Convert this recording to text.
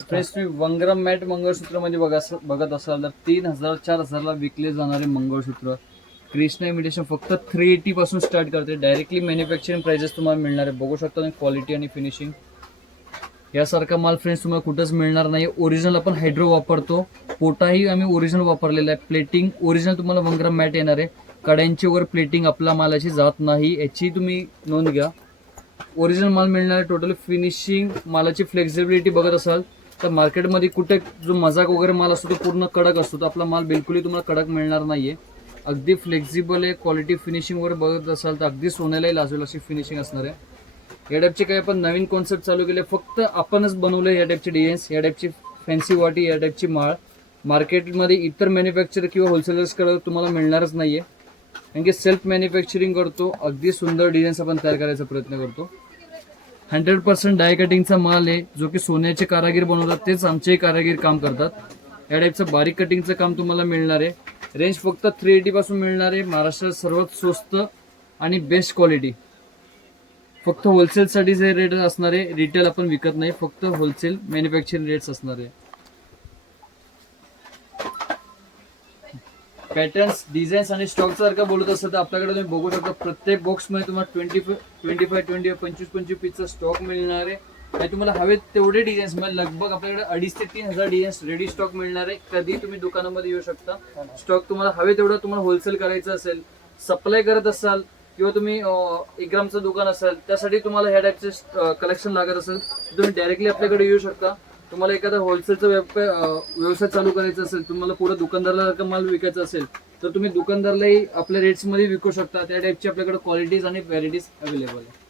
Friends, तुम्ही वंगरम mat मंगळसूत्र मध्ये बघत असाल तर 3000-4000 ला विकले जाणारे मंगळसूत्र कृष्णा इमिटेशन फक्त 380 पासून स्टार्ट करते. डायरेक्टली मॅन्युफॅक्चरिंग प्राइसेस तुम्हाला मिळणार आहे. बघू शकता तुम्ही क्वालिटी आणि फिनिशिंग यासारखा माल फ्रेंड्स तुम्हाला कुठंच मिळणार नाही. ओरिजिनल आपण हायड्रो वापरतो, पोटाही आम्ही ओरिजिनल वापरलेला आहे. प्लेटिंग ओरिजिनल तुम्हाला वंगरम मॅट येणार आहे. कड्यांची वर प्लेटिंग आपल्या मालाची जात नाही, याची तुम्ही नोंद घ्या. ओरिजिनल माल मिळणार आहे. टोटल फिनिशिंग मालाची फ्लेक्झिबिलिटी बघत असाल तर मार्केटमध्ये कुठे जो मजाक वगैरे माल असतो तो पूर्ण कडक असतो, तर आपला माल बिलकुलही तुम्हाला कडक मिळणार नाहीये. अगदी फ्लेक्झिबल आहे. क्वालिटी फिनिशिंग वगैरे बघत असाल तर अगदी सोन्यालाही लाजवेल अशी फिनिशिंग असणार आहे. या टाईपचे काही आपण नवीन कॉन्सेप्ट चालू केले, फक्त आपणच बनवले. या टाईपचे डिझाईन्स, या टाईपची फॅन्सी वाटी, या टाईपची माळ मार्केटमध्ये इतर मॅन्युफॅक्चर किंवा होलसेलर्सकडे तुम्हाला मिळणारच नाहीये. कारण की सेल्फ मॅन्युफॅक्चरिंग करतो. अगदी सुंदर डिझाईन्स आपण तयार करायचा प्रयत्न करतो. 100% डाय कटिंगचा माल आहे, जो की सोन्याचे कारागीर बनवतात, तेच आमचेही कारागीर काम करतात. या टाईपचं बारीक कटिंगचं काम तुम्हाला मिळणार आहे. रेंज फक्त 380 पासून मिळणार आहे. महाराष्ट्रात सर्वात स्वस्त आणि बेस्ट क्वालिटी. फक्त होलसेलसाठी जे रेट असणार आहे, रिटेल आपण विकत नाही, फक्त होलसेल मॅन्युफॅक्चरिंग रेट्स असणार आहे. पॅटर्न्स, डिझाईन्स आणि स्टॉक सारखं बोलत असतं तर आपल्याकडे तुम्ही बघू शकता प्रत्येक बॉक्समध्ये तुम्हाला 25 पीसचा स्टॉक मिळणार आहे. आणि तुम्हाला हवे तेवढे डिझाईन्स म्हणजे लगभग आपल्याकडे 2,500 ते 3,000 डिझाईन्स रेडी स्टॉक मिळणार आहे. कधी तुम्ही दुकानामध्ये येऊ शकता. स्टॉक तुम्हाला हवे तेवढं तुम्हाला होलसेल करायचं असेल, सप्लाय करत असाल किंवा तुम्ही 1 ग्रामचं दुकान असेल, त्यासाठी तुम्हाला ह्या टाईपचे कलेक्शन लागत असेल तुम्ही डायरेक्टली आपल्याकडे येऊ शकता. तुम्हाला एखादा होलसेलचा व्यवसाय चालू करायचा असेल, तुम्हाला पुढे दुकानदाराला माल विकायचा असेल तर तुम्ही दुकानदारलाही आपल्या रेट्समध्ये विकू शकता. त्या टाईपची आपल्याकडे क्वालिटीज आणि व्हॅरायटीज अवेलेबल आहे.